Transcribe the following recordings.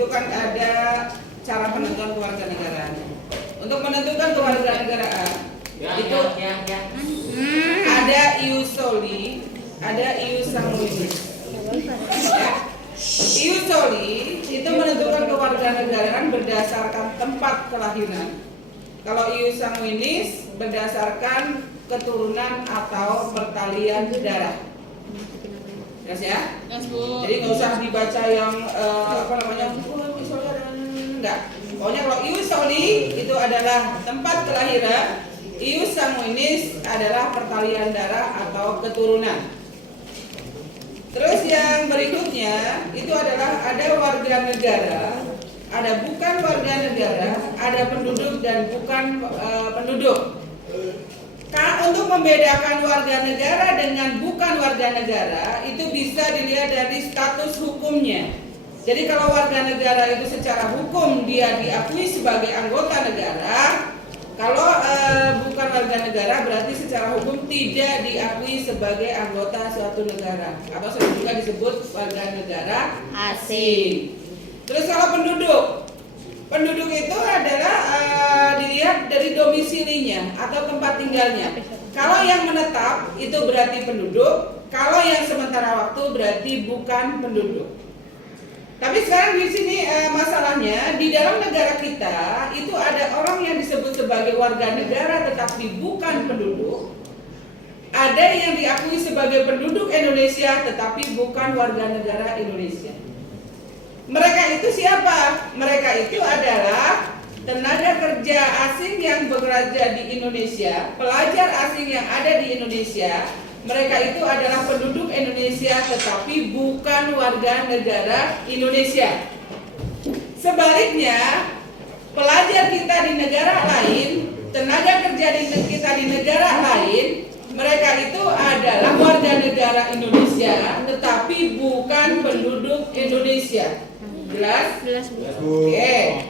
itu kan ada cara penentuan kewarganegaraan. Untuk menentukan kewarganegaraan itu ada ius soli, ada ius sanguinis. Ya. Ius soli itu menentukan kewarganegaraan berdasarkan tempat kelahiran. Kalau ius sanguinis berdasarkan keturunan atau pertalian darah. Yes, ya? Yes, Bu. Jadi nggak usah dibaca yang enggak. Pokoknya kalau ius soli itu adalah tempat kelahiran, ius sanguinis adalah pertalian darah atau keturunan. Terus yang berikutnya itu adalah ada warga negara, ada bukan warga negara, ada penduduk dan bukan penduduk. Untuk membedakan warga negara dengan bukan warga negara itu bisa dilihat dari status hukumnya. Jadi kalau warga negara itu secara hukum dia diakui sebagai anggota negara, kalau bukan warga negara berarti secara hukum tidak diakui sebagai anggota suatu negara atau sering juga disebut warga negara asing. Terus kalau penduduk itu adalah dilihat dari domisilinya atau tempat tinggalnya. Kalau yang menetap itu berarti penduduk, kalau yang sementara waktu berarti bukan penduduk. Tapi sekarang di sini masalahnya di dalam negara kita itu ada orang yang disebut sebagai warga negara tetapi bukan penduduk. Ada yang diakui sebagai penduduk Indonesia tetapi bukan warga negara Indonesia. Mereka itu siapa? Mereka itu adalah tenaga kerja asing yang bekerja di Indonesia, pelajar asing yang ada di Indonesia. Mereka itu adalah penduduk Indonesia tetapi bukan warga negara Indonesia. Sebaliknya, pelajar kita di negara lain, tenaga kerja kita di negara lain, mereka itu adalah warga negara Indonesia tetapi bukan penduduk Indonesia. Jelas? Jelas, Bu. Oke.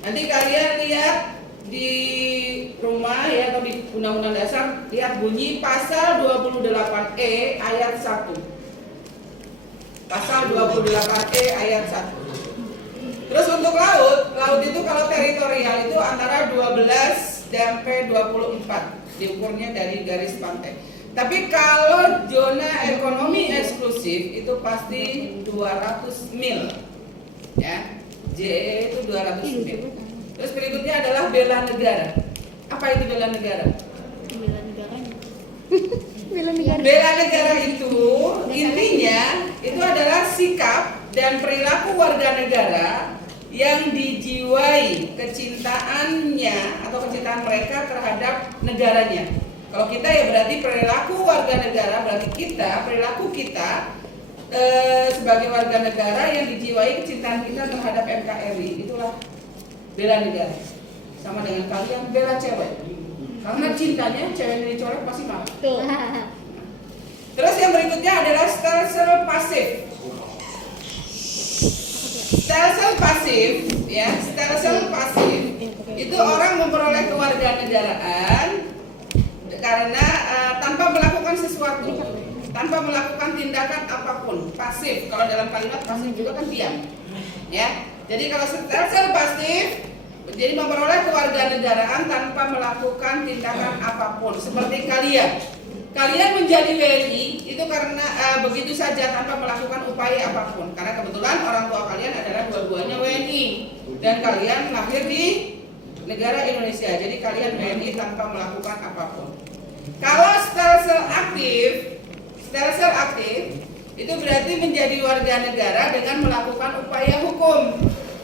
Nanti kalian lihat di rumah ya atau di Undang-Undang Dasar, lihat bunyi pasal 28E ayat 1. Pasal 28E ayat 1. Terus untuk laut itu kalau teritorial itu antara 12 sampai 24 diukurnya dari garis pantai. Tapi kalau zona ekonomi eksklusif itu pasti 200 mil. Ya. J itu 200 mil. Terus berikutnya adalah bela negara. Apa itu bela negara? Bela negara. Bela negara itu intinya itu adalah sikap dan perilaku warga negara yang dijiwai kecintaannya atau kecintaan mereka terhadap negaranya. Kalau kita ya berarti perilaku warga negara, berarti perilaku kita sebagai warga negara yang dijiwai kecintaan kita terhadap NKRI, itulah bela negara. Sama dengan kalian bela cewek, karena cintanya cewek yang dicolek pasti mau. Terus yang berikutnya adalah stelsel pasif. Stelsel pasif, ya, stelsel pasif itu orang memperoleh kewarganegaraan karena tanpa melakukan sesuatu, tanpa melakukan tindakan apapun, pasif. Kalau dalam kalimat pasif juga kan diam, ya. Jadi kalau stelsel pasif, jadi memperoleh kewarganegaraan tanpa melakukan tindakan apapun. Seperti kalian menjadi WNI itu karena begitu saja tanpa melakukan upaya apapun. Karena kebetulan orang tua kalian adalah dua-duanya WNI dan kalian lahir di negara Indonesia. Jadi kalian WNI tanpa melakukan apapun. Kalau stelsel aktif itu berarti menjadi warga negara dengan melakukan upaya hukum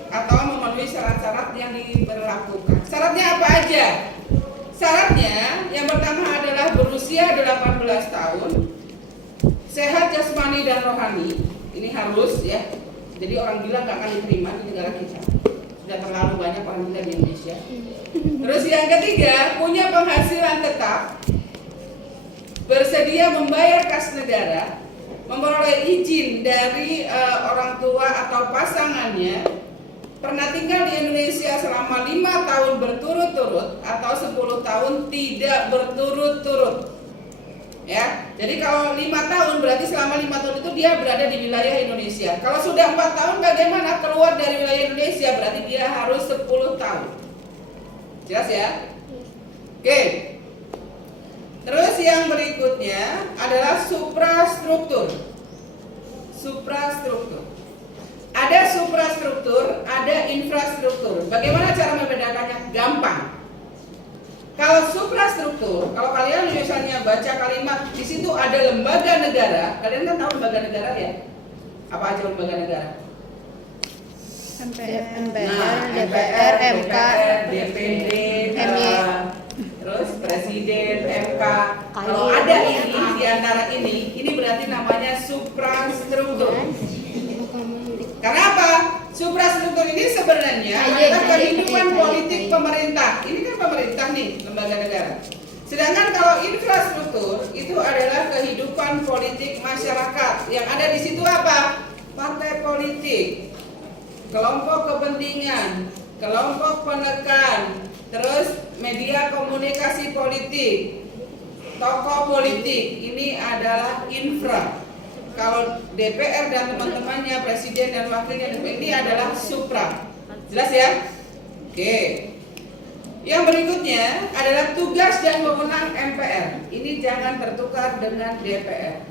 atau memenuhi syarat-syarat yang diberlakukan. Syaratnya apa aja? Syaratnya yang pertama adalah berusia 18 tahun, sehat jasmani dan rohani. Ini harus ya. Jadi orang gila nggak akan diterima di negara kita. Sudah terlalu banyak orang gila di Indonesia. Terus yang ketiga, punya penghasilan tetap, bersedia membayar kas negara, memperoleh izin dari orang tua atau pasangannya, pernah tinggal di Indonesia selama 5 tahun berturut-turut atau 10 tahun tidak berturut-turut. Ya, jadi kalau 5 tahun berarti selama 5 tahun itu dia berada di wilayah Indonesia. Kalau sudah 4 tahun bagaimana keluar dari wilayah Indonesia berarti dia harus 10 tahun. Jelas ya? Oke. Terus yang berikutnya adalah suprastruktur. Suprastruktur. Ada suprastruktur, ada infrastruktur. Bagaimana cara membedakannya? Gampang. Kalau suprastruktur, kalau kalian misalnya baca kalimat di situ ada lembaga negara, kalian kan tahu lembaga negara ya? Apa aja lembaga negara? MPR, Nah, DPR, MK, DPD, MY. terus presiden, MK. Kalau ada ini di antara ini berarti namanya suprastruktur. Karena apa? Suprastruktur ini sebenarnya adalah kehidupan politik pemerintah. Ini kan pemerintah nih, lembaga negara. Sedangkan kalau infrastruktur itu adalah kehidupan politik masyarakat. Yang ada di situ apa? Partai politik, kelompok kepentingan, kelompok penekan, terus media komunikasi politik, tokoh politik. Ini adalah infra. Kalau DPR dan teman-temannya, presiden dan wakilnya, ini adalah supra. Jelas ya? Oke. Yang berikutnya adalah tugas dan wewenang MPR. Ini jangan tertukar dengan DPR.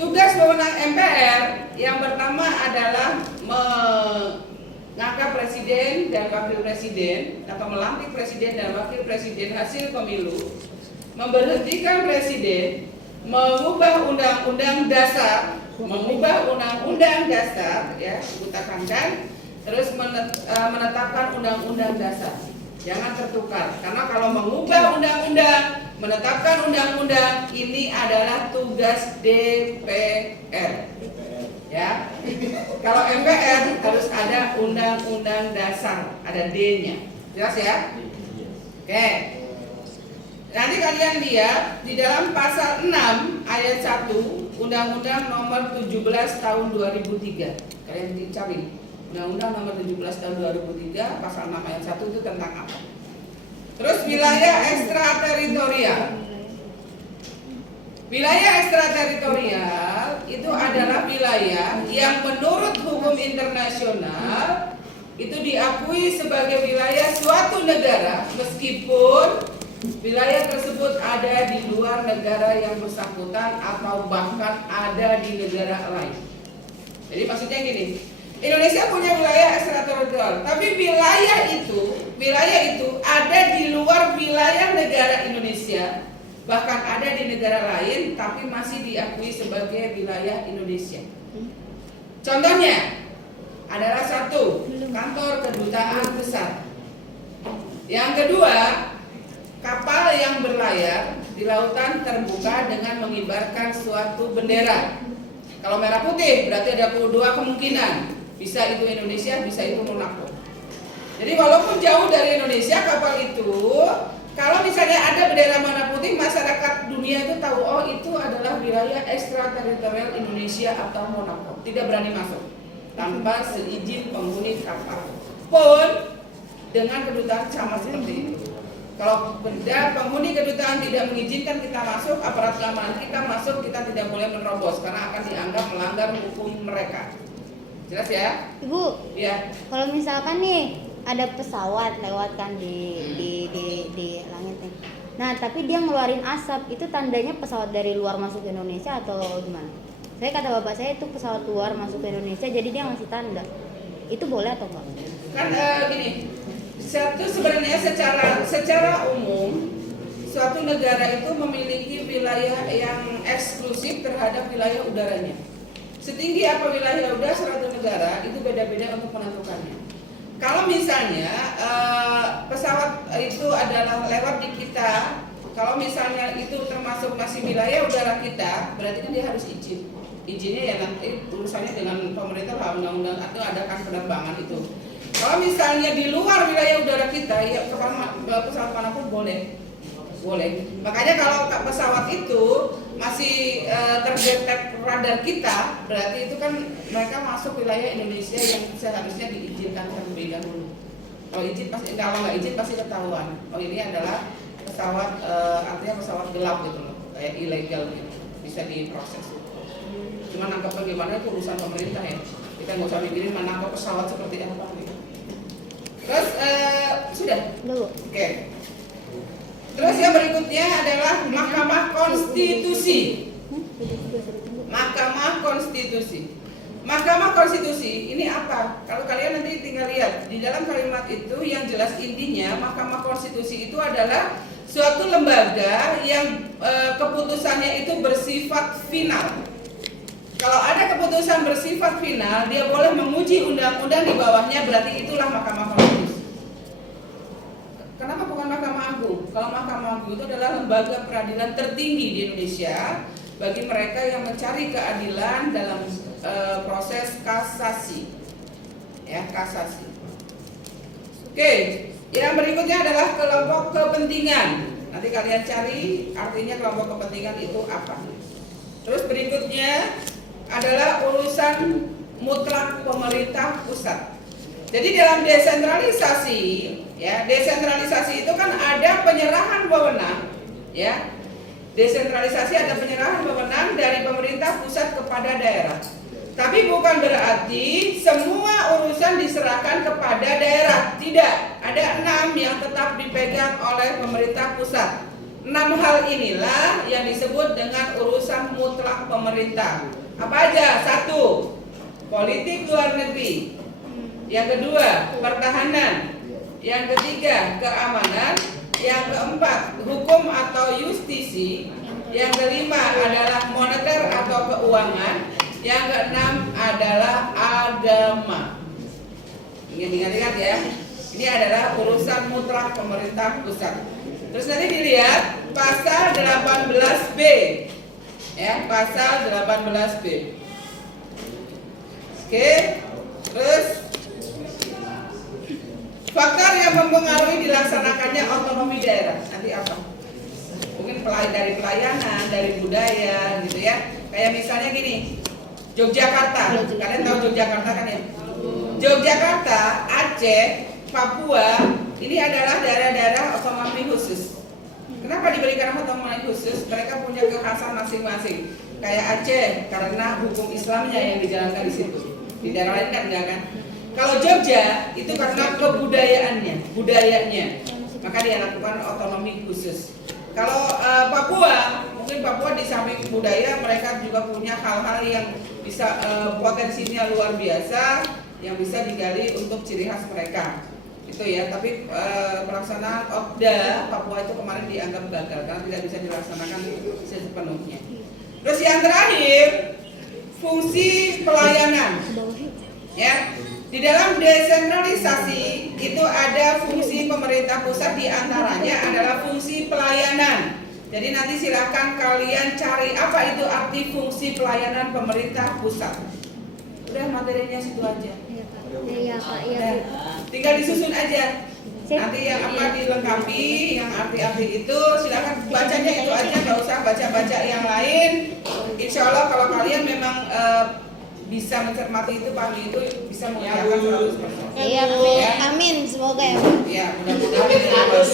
Tugas wewenang MPR yang pertama adalah mengangkat presiden dan wakil presiden atau melantik presiden dan wakil presiden hasil pemilu, memberhentikan presiden, mengubah undang-undang dasar, ya, ditekankan, terus menetapkan undang-undang dasar. Jangan tertukar, karena kalau mengubah undang-undang, menetapkan undang-undang, ini adalah tugas DPR. Ya, kalau MPR harus ada undang-undang dasar, ada D-nya. Jelas ya? Oke. Nanti kalian lihat di dalam pasal 6 ayat 1 Undang-Undang nomor 17 tahun 2003. Kalian dicari Undang-Undang nomor 17 tahun 2003 pasal 6 ayat 1 itu tentang apa? Terus wilayah ekstrateritorial. Wilayah ekstrateritorial itu adalah wilayah yang menurut hukum internasional itu diakui sebagai wilayah suatu negara meskipun wilayah tersebut ada di luar negara yang bersangkutan atau bahkan ada di negara lain. Jadi maksudnya gini, Indonesia punya wilayah ekstrateritorial, tapi wilayah itu ada di luar wilayah negara Indonesia, bahkan ada di negara lain, tapi masih diakui sebagai wilayah Indonesia. Contohnya adalah satu, kantor kedutaan besar. Yang kedua, kapal yang berlayar di lautan terbuka dengan mengibarkan suatu bendera. Kalau merah putih berarti ada dua kemungkinan, bisa itu Indonesia, bisa itu Monaco. Jadi walaupun jauh dari Indonesia kapal itu, kalau misalnya ada bendera merah putih, masyarakat dunia itu tahu, oh itu adalah wilayah ekstrateritorial Indonesia atau Monaco. Tidak berani masuk tanpa seizin penghuni kapal. Pun dengan kedutaan sama seperti itu. Kalau penghuni kedutaan tidak mengizinkan kita masuk, aparat keamanan kita masuk, kita tidak boleh menerobos karena akan dianggap melanggar hukum mereka. Jelas ya? Ibu, ya. Kalau misalkan nih ada pesawat lewat kan di langit nih. Nah, tapi dia ngeluarin asap, itu tandanya pesawat dari luar masuk ke Indonesia atau gimana? Saya kata bapak saya itu pesawat luar masuk ke Indonesia, jadi dia ngasih tanda. Itu boleh atau enggak? Kan gini. Satu sebenarnya secara umum suatu negara itu memiliki wilayah yang eksklusif terhadap wilayah udaranya. Setinggi apa wilayah udara suatu negara itu beda-beda untuk menentukannya. Kalau misalnya pesawat itu adalah lewat di kita, kalau misalnya itu termasuk masih wilayah udara kita, berarti kan dia harus izin. Izinnya ya nanti urusannya dengan pemerintah lah, undang-undang atau adakan penerbangan itu. Kalau misalnya di luar wilayah udara kita, ya pesawat manapun boleh. Makanya kalau pesawat itu masih terdetek radar kita, berarti itu kan mereka masuk wilayah Indonesia yang seharusnya diizinkan terlebih dahulu. Kalau nggak izin pasti ketahuan. Oh ini adalah pesawat, artinya pesawat gelap gitu loh, kayak ilegal gitu, bisa diproses. Cuma nangkep bagaimana itu urusan pemerintah ya. Kita nggak usah mikirin menangkap pesawat seperti apa gitu. Terus sudah. Dulu. Oke. Terus yang berikutnya adalah Mahkamah Konstitusi. Mahkamah Konstitusi. Mahkamah Konstitusi ini apa? Kalau kalian nanti tinggal lihat di dalam kalimat itu yang jelas intinya Mahkamah Konstitusi itu adalah suatu lembaga yang keputusannya itu bersifat final. Kalau ada keputusan bersifat final, dia boleh menguji undang-undang di bawahnya, berarti itulah Mahkamah Konstitusi. Kenapa bukan Mahkamah Agung? Kalau Mahkamah Agung itu adalah lembaga peradilan tertinggi di Indonesia bagi mereka yang mencari keadilan dalam proses kasasi, ya kasasi. Oke, yang berikutnya adalah kelompok kepentingan. Nanti kalian cari artinya kelompok kepentingan itu apa. Terus berikutnya adalah urusan mutlak pemerintah pusat. Jadi dalam desentralisasi, ya desentralisasi itu kan ada penyerahan wewenang, ya. Desentralisasi ada penyerahan wewenang dari pemerintah pusat kepada daerah. Tapi bukan berarti semua urusan diserahkan kepada daerah. Tidak, ada 6 yang tetap dipegang oleh pemerintah pusat. 6 hal inilah yang disebut dengan urusan mutlak pemerintah. Apa aja? 1. Politik luar negeri. Yang kedua, pertahanan. Yang ketiga, keamanan. Yang keempat, hukum atau justisi. Yang kelima adalah moneter atau keuangan. Yang keenam adalah agama. Ingat ya. Ini adalah urusan mutlak pemerintah pusat. Terus nanti dilihat pasal 18B. Ya, pasal 18B. Oke. Terus faktor yang mempengaruhi dilaksanakannya otonomi daerah. Nanti apa? Mungkin dari pelayanan, dari budaya gitu ya. Kayak misalnya gini. Yogyakarta, kalian tahu Yogyakarta kan ya? Yogyakarta, Aceh, Papua, ini adalah daerah-daerah otonomi khusus. Kenapa diberikan otonomi khusus? Mereka punya kekhasan masing-masing. Kayak Aceh, karena hukum Islamnya yang dijalankan di situ. Di daerah lain kan enggak kan? Kalau Jogja, itu karena kebudayaannya, budayanya. Maka dia lakukan otonomi khusus. Kalau Papua, mungkin Papua di samping budaya, mereka juga punya hal-hal yang bisa potensinya luar biasa yang bisa digali untuk ciri khas mereka itu ya. Tapi pelaksanaan OKDA Papua itu kemarin dianggap gagal karena tidak bisa dilaksanakan sepenuhnya. Terus yang terakhir, fungsi pelayanan ya. Di dalam desentralisasi itu ada fungsi pemerintah pusat, diantaranya adalah fungsi pelayanan. Jadi nanti silakan kalian cari apa itu arti fungsi pelayanan pemerintah pusat. Udah materinya situ aja. Iya Pak, iya. Tinggal disusun aja. Nanti yang apa dilengkapi, yang arti-arti itu silakan bacanya itu aja, nggak usah baca-baca yang lain. Insya Allah kalau kalian memang bisa mencermati itu, pahami itu, bisa mengucapkan 100%. Iya Bu, amin, semoga ya Bu. Ya, mudah-mudahan ini bagus.